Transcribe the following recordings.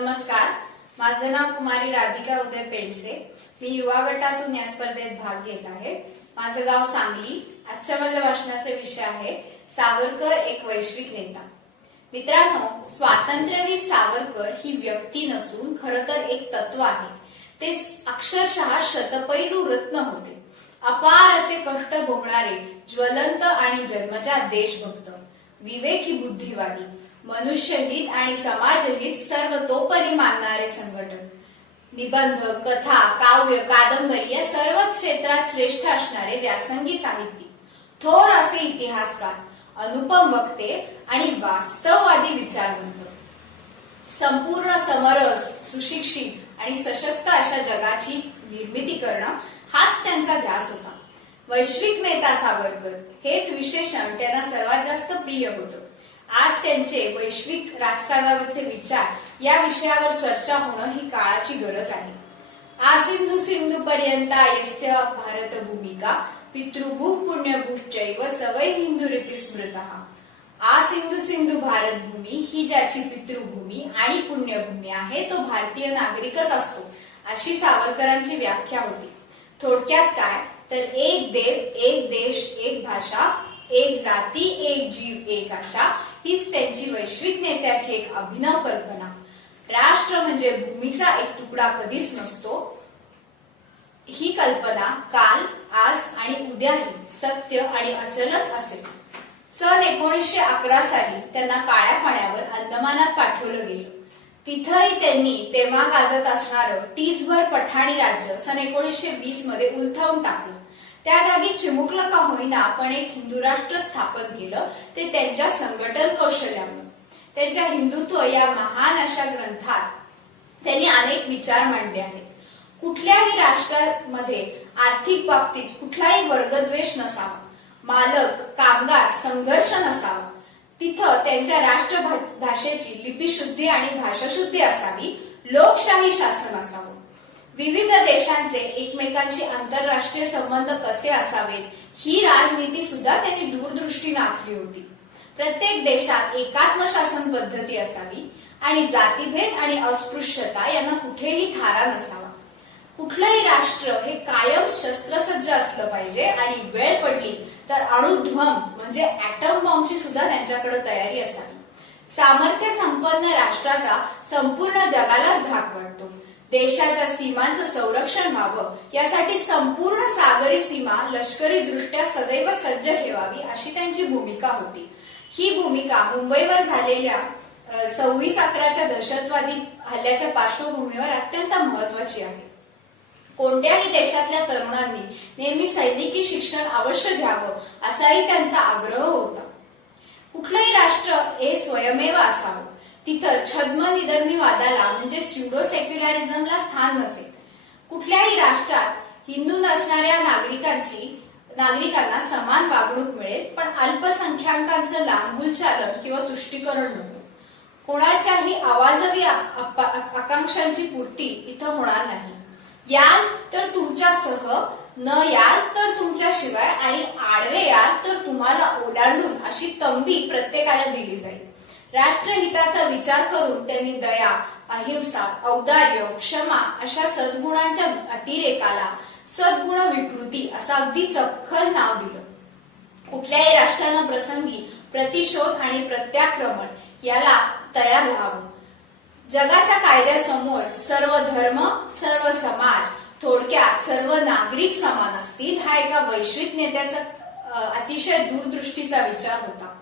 नमस्कार. माझं नाव कुमारी राधिका उदय पेंडसे. मी युवा गटातून या स्पर्धेत भाग घेत आहे. माझं गाव सांगली. आजच्या माझ्या भाषणाचा विषय आहे सावरकर एक वैश्विक नेता. मित्रांनो स्वातंत्र्यवीर सावरकर ही व्यक्ती नसून खर तर एक तत्व आहे. ते अक्षरशः शतपैलू रत्न होते. अपार असे कष्ट भोगणारे ज्वलंत आणि जन्मजात देशभक्त. विवेकी बुद्धिवादी. मनुष्यहित आणि समाजहित सर्वतोपरी मानणारे संघटन. निबंध कथा काव्य कादंबरी या सर्व क्षेत्रात श्रेष्ठ असणारे व्यासंगी साहित्यिक. थोर असे इतिहासकार अनुपम वक्ते आणि वास्तववादी विचारवंत. संपूर्ण समरस सुशिक्षित आणि सशक्त अशा जगाची निर्मिती करणं हाच त्यांचा ध्यास होता. वैश्विक नेता सावरकर हेच विशेषण त्यांना सर्वात जास्त प्रिय होतं. आज त्यांचे वैश्विक राजकारणावरचे विचार या विषयावर चर्चा होणं ही काळाची गरज आहे. आसिंधू सिंधू पर्यंत यस्य भारत भूमिका पितृभू पुण्यभूश्चैव सवय हिंदू रीती स्मृत. आ सिंधू सिंधू भारत भूमी ही ज्याची पितृभूमी आणि पुण्यभूमी आहे तो भारतीय नागरिकच असतो अशी सावरकरांची व्याख्या होती. थोडक्यात काय? तर एक देव एक देश एक भाषा एक जाती एक जीव एक आशा हीच त्यांची वैश्विक नेत्याची एक अभिनव कल्पना. राष्ट्र म्हणजे भूमीचा एक तुकडा कधीच नसतो. ही कल्पना काल आज आणि उद्याही सत्य आणि अचलच असेल. सन एकोणीसशे अकरा साली त्यांना काळ्या पाण्यावर अंदमानात पाठवलं गेलं. तिथंही त्यांनी तेव्हा गाजत असणारं टीचभर पठाणी राज्य सन एकोणीसशे वीसमध्ये उलथावून टाकलं. त्या जागी चिमुकलं का होईना आपण एक हिंदू राष्ट्र स्थापन केलं ते त्यांच्या संघटन कौशल्यामुळे. त्यांच्या हिंदुत्व या महान अशा ग्रंथात त्यांनी अनेक विचार मांडले आहेत. कुठल्याही राष्ट्रामध्ये आर्थिक बाबतीत कुठलाही वर्गद्वेष नसावा मालक कामगार संघर्ष नसावा तिथं त्यांच्या राष्ट्रभाषेची लिपीशुद्धी आणि भाषाशुद्धी असावी लोकशाही शासन असावं. विविध देशांचे एकमेकांशी आंतरराष्ट्रीय संबंध कसे असावेत ही राजनीती सुद्धा त्यांनी दूरदृष्टीने आखली होती. प्रत्येक देशात एकात्म शासन पद्धती असावी आणि जातीभेद आणि अस्पृश्यता यांना कुठेही थारा नसावा. कुठलंही राष्ट्र हे कायम शस्त्रसज्ज असलं पाहिजे आणि वेळ पडली तर अणुध्वम म्हणजे अॅटम बॉम्बची सुद्धा त्यांच्याकडे तयारी असावी. सामर्थ्य संपन्न राष्ट्राचा संपूर्ण जगालाच धाक वाटतो. देशाच्या सीमांचं संरक्षण व्हावं यासाठी संपूर्ण सागरी सीमा लष्करी दृष्ट्या सदैव सज्ज ठेवावी अशी त्यांची भूमिका होती. ही भूमिका मुंबईवर झालेल्या सव्वीस अकराच्या दहशतवादी हल्ल्याच्या पार्श्वभूमीवर अत्यंत महत्वाची आहे. कोणत्याही देशातल्या तरुणांनी नेहमी सैनिकी शिक्षण अवश्य घ्यावं असाही त्यांचा आग्रह होता. कुठलंही राष्ट्र हे स्वयमेव असावं. तिथं छद्म निधर्मीवादाला म्हणजे स्युडो सेक्युलरिझमला स्थान नसेल कुठल्याही राष्ट्रात हिंदू नसणाऱ्या नागरिकांची नागरिकांना समान वागणूक मिळेल पण अल्पसंख्याकांचं लांबूल चालन किंवा तुष्टीकरण नको. कोणाच्याही आवाजवी आकांक्षांची पूर्ती इथं होणार नाही. याल तर तुमच्यासह न याल तर तुमच्याशिवाय आणि आडवे याल तर तुम्हाला ओलांडून अशी तंबी प्रत्येकाला दिली जाईल. राष्ट्रहिताचा विचार करून त्यांनी दया अहिंसा औदार्य क्षमा अशा सद्गुणांच्या अतिरेकाला सद्गुण विकृती असं अगदी चपखल नाव दिलं. कुठल्याही राष्ट्रानं प्रसंगी प्रतिशोध आणि प्रत्याक्रमण याला तयार राहावं. जगाच्या कायद्यासमोर सर्व धर्म सर्व समाज थोडक्यात सर्व नागरिक समान असतील हा एका वैश्विक नेत्याचा अतिशय दूरदृष्टीचा विचार होता.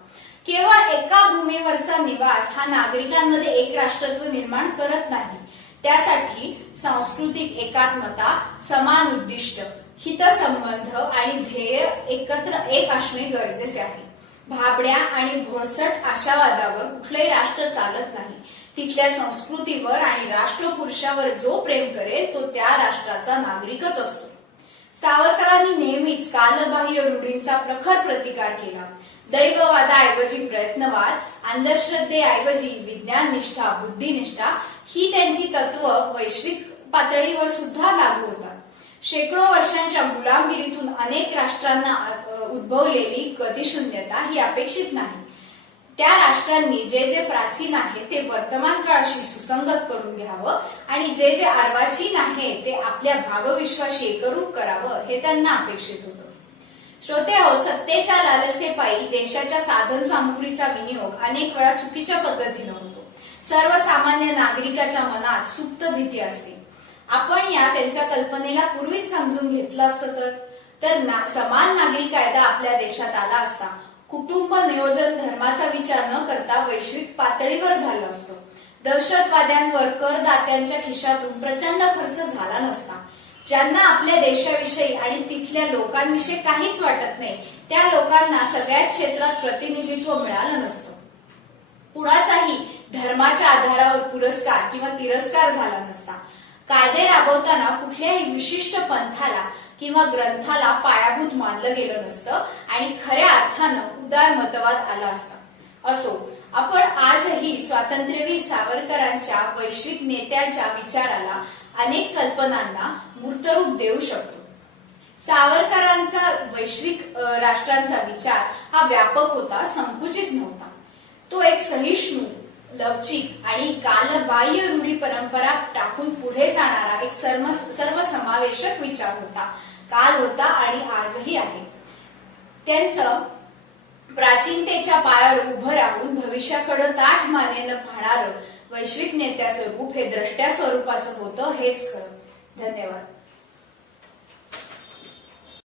केवळ एका भूमीवरचा निवास हा नागरिकांमध्ये एक राष्ट्रत्व निर्माण करत नाही. त्यासाठी सांस्कृतिक एकात्मता समान उद्दिष्ट हितसंबंध आणि ध्येय एकत्र एक असणे गरजेचे आहे. भाबड्या आणि भोळसट आशावादावर कुठलंही राष्ट्र चालत नाही. तिथल्या संस्कृतीवर आणि राष्ट्रपुरुषावर जो प्रेम करेल तो त्या राष्ट्राचा नागरिकच असतो. सावरकरांनी नेहमीच कालबाह्य रूढींचा प्रखर प्रतिकार केला. दैववादाऐवजी प्रयत्नवाद अंधश्रद्धेऐवजी विज्ञाननिष्ठा बुद्धिनिष्ठा ही त्यांची तत्व वैश्विक पातळीवर सुद्धा लागू होतात. शेकडो वर्षांच्या गुलामगिरीतून अनेक राष्ट्रांना उद्भवलेली गतिशून्यता ही अपेक्षित नाही. त्या राष्ट्रांनी जे जे प्राचीन आहे ते वर्तमान काळाशी सुसंगत करून घ्यावं आणि जे जे अर्वाचीन आहे ते आपल्या भावविश्वाशी एकरूप करावं हे त्यांना अपेक्षित होतं. श्रोते हो सत्तेच्या लालसेपायी देशाच्या साधन सामुग्रीचा विनियोग अनेक वेळा चुकीच्या पद्धतीनं होतो. सर्वसामान्य नागरिकाच्या मनात सुप्त भीती असते. आपण या त्यांच्या कल्पनेला पूर्वीच समजून घेतलं असतं तर? ना- समान नागरी कायदा आपल्या देशात आला असता कुटुंब नियोजन धर्माचा विचार न करता वैश्विक पातळीवर झालं असतं. दहशतवाद्यांवर करदात्यांच्या खिशातून प्रचंड खर्च झाला नसता. ज्यांना आपल्या देशाविषयी आणि तिथल्या लोकांविषयी काहीच वाटत नाही त्या लोकांना सगळ्याच क्षेत्रात प्रतिनिधित्व मिळालं नसतं. कुणाचाही धर्माच्या आधारावर पुरस्कार किंवा तिरस्कार झाला नसता. कायदे राबवताना कुठल्याही विशिष्ट पंथाला किंवा ग्रंथाला पायाभूत मानलं गेलं नसतं आणि खऱ्या अर्थानं उदार मतवाद आला असता. असो आपण आजही स्वातंत्र्यवीर सावरकरांच्या वैश्विक नेत्यांच्या विचाराला अनेक कल्पनांना मूर्तरूप देऊ शकतो. सावरकरांचा वैश्विक राष्ट्रांचा विचार हा व्यापक होता संकुचित नव्हता. तो एक सहिष्णू लवचिक आणि कालबाह्य रूढी परंपरा टाकून पुढे जाणारा एक सर्व सर्वसमावेशक विचार होता काल होता आणि आजही आहे. त्यांचं प्राचीनतेच्या पायावर उभं राहून भविष्याकडे ताठ मानेनं पाहणारं वैश्विक नेत्याचं रूप हे द्रष्ट्या स्वरूपाचं होतं हेच खरं. धन्यवाद.